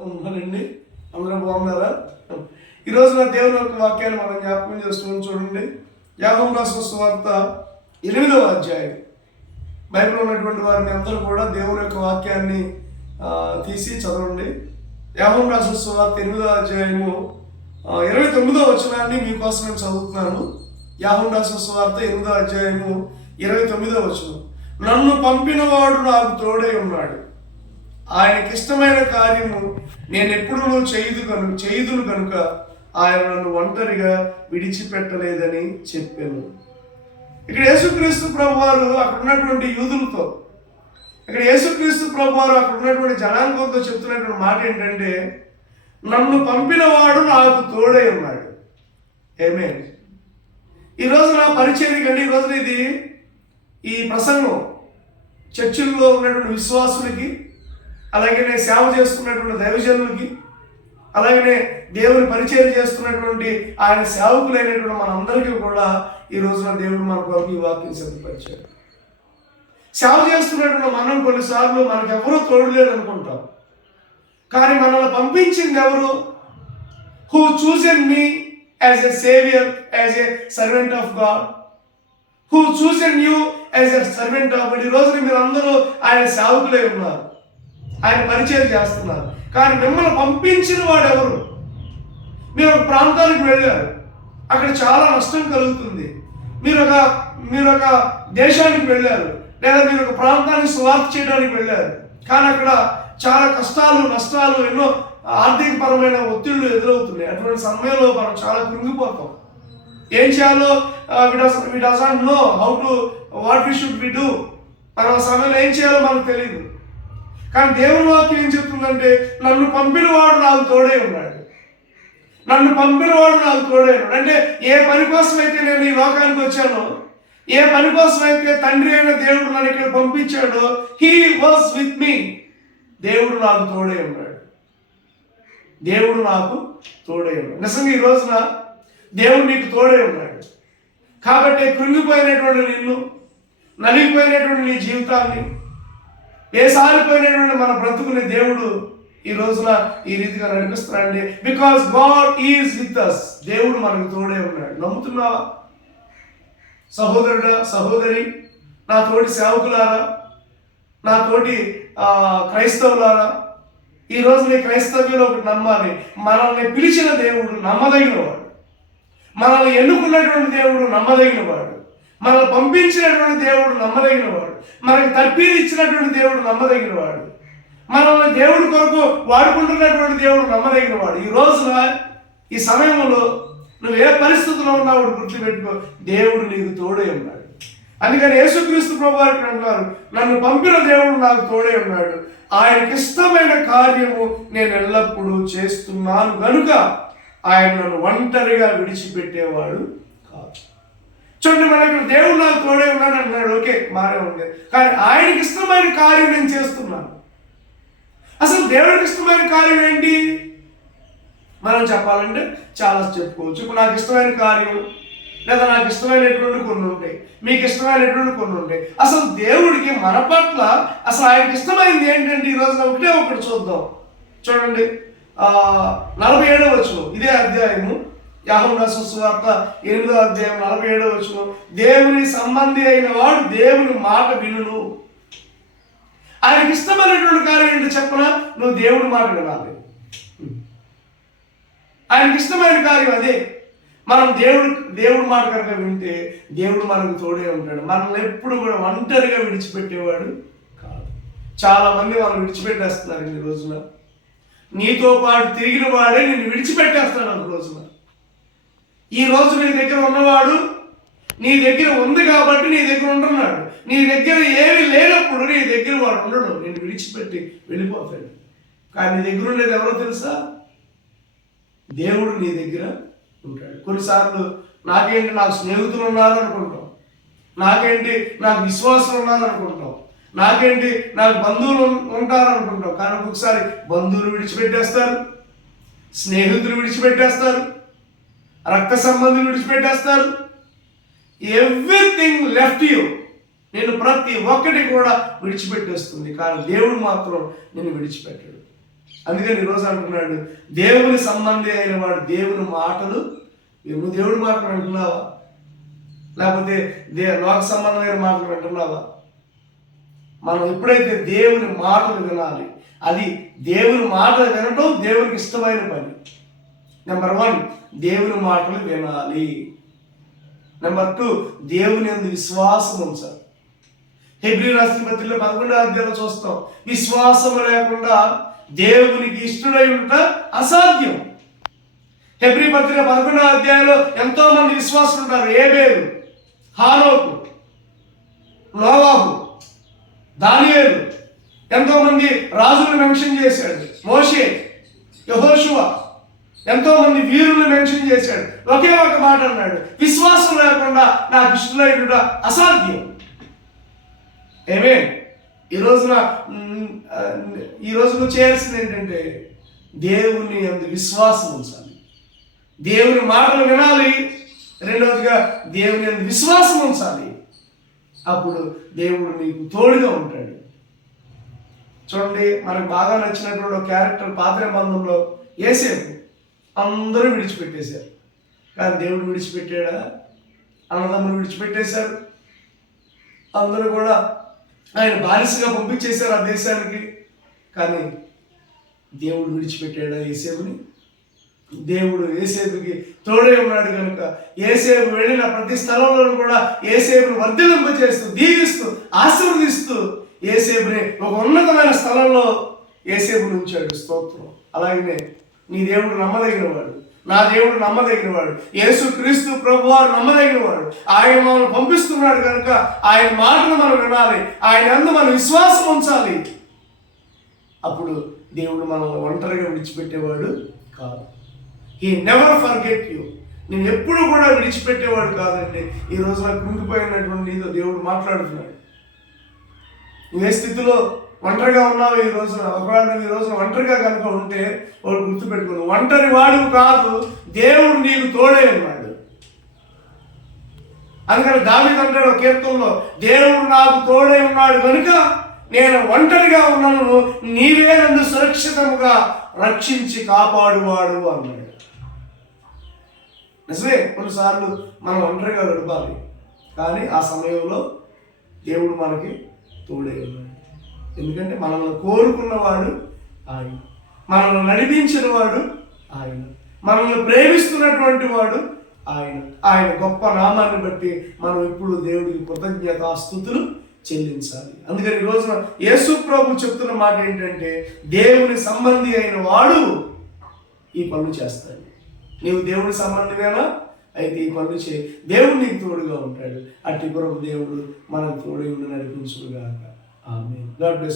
ఉన్నానండి. అందరూ బాగున్నారా? ఈరోజు నా దేవుని యొక్క వాక్యాన్ని మనం జ్ఞాపకం చేసుకుని చూడండి. యాకోబు రాసిన సువార్త 8వ అధ్యాయం. బైబిల్లో ఉన్నటువంటి వారిని అందరూ కూడా దేవుని యొక్క వాక్యాన్ని తీసి చదవండి. యాకోబు రాసిన సువార్త 8వ అధ్యాయము 29వ వచనాన్ని మీకోసం నేను చదువుతున్నాను. యాకోబు రాసిన సువార్త 8వ అధ్యాయము 29వ వచనం. నన్ను పంపినవాడు నాకు తోడై ఉన్నాడు, ఆయనకిష్టమైన కార్యము నేను ఎప్పుడూ చేయుదును కనుక ఆయన నన్ను ఒంటరిగా విడిచిపెట్టలేదని చెప్పాను. ఇక్కడ యేసుక్రీస్తు ప్రభువారు అక్కడ ఉన్నటువంటి యూదులతో, ఇక్కడ యేసుక్రీస్తు ప్రభువారు అక్కడ ఉన్నటువంటి జనాంగంతో చెప్తున్నటువంటి మాట ఏంటంటే, నన్ను పంపినవాడు నాకు తోడై ఉన్నాడు. ఆమేన్. ఈరోజు నా పరిచర్య కంటే ఈరోజున ఇది ఈ ప్రసంగం చర్చిల్లో ఉన్నటువంటి విశ్వాసులకి, అలాగనే సేవ చేస్తున్నటువంటి దైవజనులకి, అలాగనే దేవుని పరిచయం చేస్తున్నటువంటి ఆయన సేవకులైనటువంటి మనందరికీ కూడా ఈ రోజున దేవుడు మన కొరకు ఈ వాక్యం సిద్ధపరిచాడు. సేవ చేస్తున్నటువంటి మనం కొన్నిసార్లు మనకెవరూ తోడులేరు అనుకుంటాం, కానీ మనల్ని పంపించింది ఎవరు? Who chosen me as a saviour, as a servant of God, who chosen you as a servant of God. ఈ రోజున మీరు అందరూ ఆయన సేవకులై ఉన్నారు, ఆయన పరిచయం చేస్తున్నారు. కానీ మిమ్మల్ని పంపించిన వాడు ఎవరు? మీరు ఒక ప్రాంతానికి వెళ్ళారు, అక్కడ చాలా నష్టం కలుగుతుంది. మీరు ఒక దేశానికి వెళ్ళారు, లేదా మీరు ఒక ప్రాంతానికి సువార్త చేయడానికి వెళ్ళారు, కానీ అక్కడ చాలా కష్టాలు, నష్టాలు, ఎన్నో ఆర్థికపరమైన ఒత్తిళ్లు ఎదురవుతున్నాయి. అటువంటి సమయంలో మనం చాలా కృంగిపోతాం. ఏం చేయాలో we doesn't know how to what we should we do. మనం ఆ సమయంలో ఏం చేయాలో మనకు తెలియదు. కానీ దేవుని వాక్యం ఏం చెప్తుందంటే, నన్ను పంపినవాడు నాకు తోడే ఉన్నాడు, నన్ను పంపినవాడు నాకు తోడే ఉన్నాడు. అంటే ఏ పని కోసం అయితే నేను ఈ లోకానికి వచ్చానో, ఏ పని కోసం అయితే తండ్రి అయిన దేవుడు నన్ను ఇక్కడ పంపించాడో, హీ వాస్ విత్ మీ. దేవుడు నాకు తోడే ఉన్నాడు, దేవుడు నాకు తోడే ఉన్నాడు. నిజంగా ఈ రోజున దేవుడు నీకు తోడే ఉన్నాడు. కాబట్టి కృంగిపోయినటువంటి నిన్ను, నలిగిపోయినటువంటి నీ జీవితాన్ని, ఏ సారిపోయినటువంటి మన బ్రతుకుని దేవుడు ఈ రోజున ఈ రీతిగా నడిపిస్తున్నాడండి. Because god is with us. దేవుడు మనకు తోడే ఉన్నాడు. నమ్ముతున్నావా? సహోదరుడా, సహోదరి, నా తోటి సేవకులారా, నా తోటి క్రైస్తవులారా, ఈ రోజు నీ క్రైస్తవ్యంలో ఒకటి నమ్మాలి. మనల్ని పిలిచిన దేవుడు నమ్మదగిన వాడు, మనల్ని ఎన్నుకున్నటువంటి దేవుడు నమ్మదగిన వాడు, మనల్ని పంపించినటువంటి దేవుడు నమ్మదగిన వాడు, మనకి తర్పీదు ఇచ్చినటువంటి దేవుడు నమ్మదగిన వాడు, మనల్ని దేవుడి కొరకు వాడుకుంటున్నటువంటి దేవుడు నమ్మదగిన వాడు. ఈ రోజున ఈ సమయంలో నువ్వు ఏ పరిస్థితుల్లో ఉన్నావు గుర్తుపెట్టుకో, దేవుడు నీకు తోడే ఉన్నాడు. అందుకని యేసుక్రీస్తు ప్రభువారు అంటున్నారు, నన్ను పంపిన దేవుడు నాకు తోడే ఉన్నాడు, ఆయనకి ఇష్టమైన కార్యము నేను ఎల్లప్పుడూ చేస్తున్నాను కనుక ఆయన నన్ను ఒంటరిగా విడిచిపెట్టేవాడు కాదు. చూడండి, మనకి దేవుడు నాకు తోడే ఉన్నాడు అన్నాడు, ఓకే, బాగానే ఉంది. కానీ ఆయనకి ఇష్టమైన కార్యం నేను చేస్తున్నాను. అసలు దేవుడికి ఇష్టమైన కార్యం ఏంటి? మనం చెప్పాలంటే చాలా చెప్పుకోవచ్చు. ఇప్పుడు నాకు ఇష్టమైన కార్యం, లేదా నాకు ఇష్టమైనటువంటి కొన్ని ఉంటాయి, మీకు ఇష్టమైనటువంటి కొన్ని ఉంటాయి. అసలు దేవుడికి మన పట్ల అసలు ఆయనకి ఇష్టమైంది ఏంటంటే ఈరోజు ఒకటి చూద్దాం. చూడండి, 47వ వచనం, ఇదే అధ్యాయము, యాకోబు రాసిన సువార్త 8వ అధ్యాయం 47వ వచనం. దేవుని సంబంధి అయిన వాడు దేవుని మాట వినును. ఆయనకి ఇష్టమైనటువంటి కార్యం ఏంటో చెప్పనా? నువ్వు దేవుడి మాట వినాలి. ఆయనకి ఇష్టమైన కార్యం అదే. మనం దేవుడి మాట కనుక వింటే దేవుడు మనకు తోడే ఉంటాడు. మనల్ని ఎప్పుడు కూడా ఒంటరిగా విడిచిపెట్టేవాడు కాదు. చాలా మంది మనం విడిచిపెట్టేస్తున్నారు ఈ రోజున. నీతో పాటు తిరిగిన వాడే నిన్ను విడిచిపెట్టేస్తాడు ఒక రోజున. ఈ రోజు నీ దగ్గర ఉన్నవాడు నీ దగ్గర ఉంది కాబట్టి నీ దగ్గర ఉంటున్నాడు. నీ దగ్గర ఏమి లేనప్పుడు నీ దగ్గర వాడు ఉండడు, నేను విడిచిపెట్టి వెళ్ళిపోతాడు. కానీ నీ దగ్గర ఉండేది ఎవరో తెలుసా? దేవుడు నీ దగ్గర ఉంటాడు. కొన్నిసార్లు నాకేంటి, నాకు స్నేహితులు ఉన్నారు అనుకుంటాం, నాకేంటి నాకు విశ్వాసం ఉన్నారు అనుకుంటాం, నాకేంటి నాకు బంధువులు ఉంటారు అనుకుంటాం. కానీ ఒక్కొక్కసారి బంధువులు విడిచిపెట్టేస్తారు, స్నేహితులు విడిచిపెట్టేస్తారు, రక్త సంబంధులు విడిచిపెట్టేస్తారు. Everything left you. నేను ప్రతి ఒక్కటి కూడా విడిచిపెట్టేస్తుంది. కానీ దేవుడు మాత్రం నిన్ను విడిచిపెట్టాడు. అందుకని ఈరోజు అంటున్నాడు, దేవుని సంబంధి అయిన వాడు దేవుని మాటలు, నువ్వు దేవుడి మాటలు వింటున్నావా? లేకపోతే లోక సంబంధమైన మాటలు వింటున్నావా? మనం ఎప్పుడైతే దేవుని మాటలు వినాలి, అది దేవుని మాటలు వినటం దేవునికి ఇష్టమైన పని. నెంబర్ 1, దేవుని మాటలు వినాలి. నెంబర్ 2, దేవుని యందు విశ్వాసం ఉంచాలి. హెబ్రీ రాసిన పత్రికలో 11వ అధ్యాయంలో చూస్తాం, విశ్వాసం లేకుండా దేవునికి ఇష్టడై ఉంట అసాధ్యం. హెబ్రీ పత్రిక 11వ అధ్యాయంలో ఎంతో మంది విశ్వాసులు ఉంటారు. ఏబేలు, హానోకు, నోవాహు, దానియేలు, ఎంతో మంది రాజులను మెన్షన్ చేశాడు. మోషే, యెహోషువ, ఎంతో మంది వీరులను మెన్షన్ చేశాడు. ఒకే ఒక మాట అన్నాడు, విశ్వాసం లేకుండా నాకు ఇష్టడైన అసాధ్యం. ఏమే ఈ రోజు నువ్వు చేయాల్సింది ఏంటంటే దేవుని యందు విశ్వాసం ఉంచాలి, దేవుని మాటలు వినాలి. రెండవదిగా దేవుని యందు విశ్వాసం ఉంచాలి. అప్పుడు దేవుడు నీకు తోడుగా ఉంటాడు. చూడండి, మనకు బాగా నచ్చినటువంటి ఒక క్యారెక్టర్ పాత నిబంధనలో యోసేపు. అందరూ విడిచిపెట్టేశారు, కానీ దేవుడు విడిచిపెట్టాడా? అన్నదమ్ములు విడిచిపెట్టేశారు. అందరూ కూడా ఆయన బానిసగా పంపించేశారు ఆ దేశానికి. కానీ దేవుడు విడిచిపెట్టాడా యోసేపుని? దేవుడు యోసేపుకి తోడే ఉన్నాడు కనుక యోసేపు వెళ్ళిన ప్రతి స్థలంలో కూడా యోసేపుని వర్ధిల్లింపజేస్తూ, దీవిస్తూ, ఆశీర్వదిస్తూ యోసేపుని ఒక ఉన్నతమైన స్థలంలో యోసేపుని ఉంచాడు. స్తోత్రం. అలాగనే నీ దేవుడు నమ్మదగినవాడు, నా దేవుడు నమ్మదగినవాడు, యేసుక్రీస్తు ప్రభువారు నమ్మదగినవాడు. ఆయన మనల్ని పంపిస్తున్నాడు కనుక ఆయన మాటను మనం వినాలి, ఆయన యందు మనం విశ్వాసం ఉంచాలి. అప్పుడు దేవుడు మనల్ని ఒంటరిగా విడిచిపెట్టేవాడు కాదు. He never forget you. నేను ఎప్పుడు కూడా విడిచిపెట్టేవాడు కాదండి. ఈ రోజు నాకు కృంగిపోయినటువంటి నీతో దేవుడు మాట్లాడుతున్నాడు. నువ్వు ఏ స్థితిలో ఒంటరిగా ఉన్నావు ఈ రోజున, ఒకవేళ నువ్వు ఈ రోజున ఒంటరిగా కనుక ఉంటే వాడు గుర్తుపెట్టుకున్నావు, ఒంటరి వాడు కాదు, దేవుడు నీకు తోడే ఉన్నాడు. అందుకని దావీదు అంటాడు కీర్తనలో, దేవుడు నాకు తోడే ఉన్నాడు కనుక నేను ఒంటరిగా ఉన్నాను, నీవే నన్ను సురక్షితంగా రక్షించి కాపాడువాడు అన్నాడు. నిజమే, కొన్నిసార్లు మనం ఒంటరిగా గడపాలి, కానీ ఆ సమయంలో దేవుడు మనకి తోడే ఉన్నాడు. ఎందుకంటే మనల్ని కోరుకున్నవాడు ఆయన, మనల్ని నడిపించిన వాడు ఆయన, మనల్ని ప్రేమిస్తున్నటువంటి వాడు ఆయన. ఆయన గొప్ప నామాన్ని బట్టి మనం ఇప్పుడు దేవుడికి కృతజ్ఞతాస్తుతులు చెల్లించాలి. అందుకని ఈ రోజున యేసు ప్రభు చెప్తున్న మాట ఏంటంటే, దేవుని సంబంధి అయిన వాడు ఈ పనులు చేస్తాడు. నీవు దేవుడి సంబంధివేనా? అయితే ఈ పనులు చేయి, దేవుడు నీకు తోడుగా ఉంటాడు. అట్టి ప్రభు దేవుడు మనకు తోడు ఉండి నడిపించుగాక. ఆమేన్. God bless.